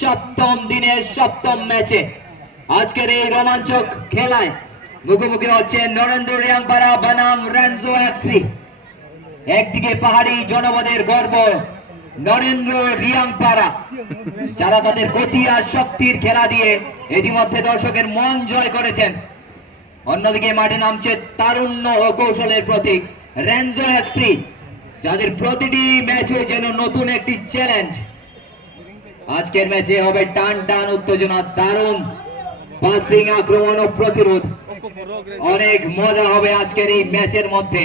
সপ্তম দিনের সপ্তম ম্যাচে আজকের এই রোমাঞ্চক খেলায় মুখোমুখি হচ্ছে নরেন্দ্র রিয়াংপাড়া বনাম রেঞ্জো এফসি। একদিকে পাহাড়ি জনপদের গর্ব নরেন্দ্র রিয়াংপাড়া, যারা তাদের গতি আর শক্তির খেলা দিয়ে ইতিমধ্যে দর্শকের মন জয় করেছেন। অন্যদিকে মাঠে নামছে তারুণ্য ও কৌশলের প্রতীক রেঞ্জো এফসি, যাদের প্রতিটি ম্যাচে যেন নতুন একটি চ্যালেঞ্জ। আজকের ম্যাচে হবে টান টান উত্তেজনা, দারুণ পাসিং, আক্রমণ ও প্রতিরোধ। অনেক মজা হবে আজকের এই ম্যাচের মধ্যে।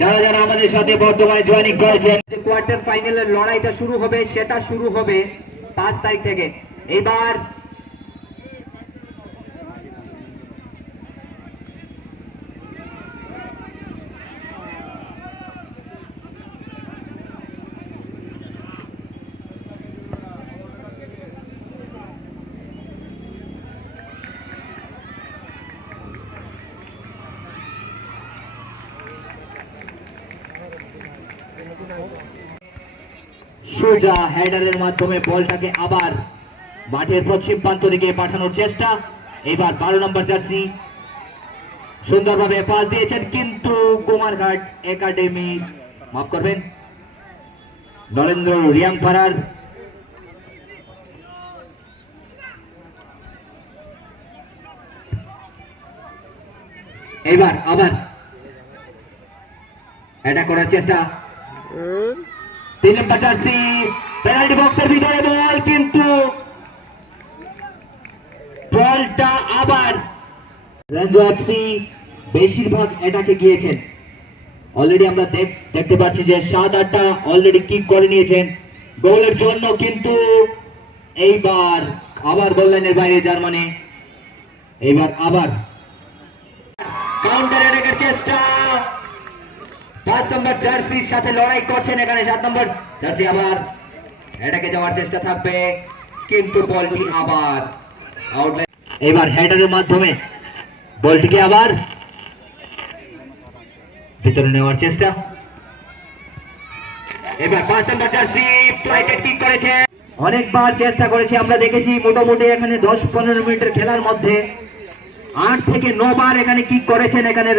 যারা যারা আমাদের সাথে বর্তমানে জয়েনিং করেছেন, কোয়ার্টার ফাইনালের লড়াইটা শুরু হবে, সেটা শুরু হবে 5 তারিখ থেকে। এবার সোজা হেডারের মাধ্যমে বলটাকে আবার মাঠের পশ্চিম প্রান্ত দিকে পাঠানোর চেষ্টা। এবার 12 নম্বর জার্সি সুন্দরভাবে পাস দিয়েছেন, কিন্তু কুমারঘাট একাডেমি, মাফ করবেন, নরেন্দ্র রিয়াংপাড়ার এবার আবার এটা করার চেষ্টা। 3 নম্বর জার্সি পেনাল্টি বক্সের ভিতরে বল, কিন্তু বলটা আবার রেঞ্জো এফসি বেশিরভাগ এটাকে গিয়েছেন। অলরেডি আমরা দেখতে পাচ্ছি যে 7-8টা অলরেডি কিক করে নিয়েছেন গোলের জন্য, কিন্তু এইবার আবার গোল লাইনের বাইরে, যার মানে এইবার আবার কাউন্টার অ্যাটাকের চেষ্টা। 5 নম্বর জার্সির সাথে লড়াই করছেন এখানে 7 নম্বর জার্সি, আবার এটাকে যাওয়ার চেষ্টা থাকবে, কিন্তু বলটি আবার আউটলাইন। এবার হেডারের মাধ্যমে বলটিকে আবার ভিতরে নেওয়ার চেষ্টা। এবার 5 নম্বর জার্সি ফ্লাইটে কিক করেছে, অনেকবার চেষ্টা করেছে, আমরা দেখেছি মোটামুটি এখানে 10-15 মিনিটের খেলার মধ্যে 8 থেকে 9 বার এখানে কিক করেছেন এখানে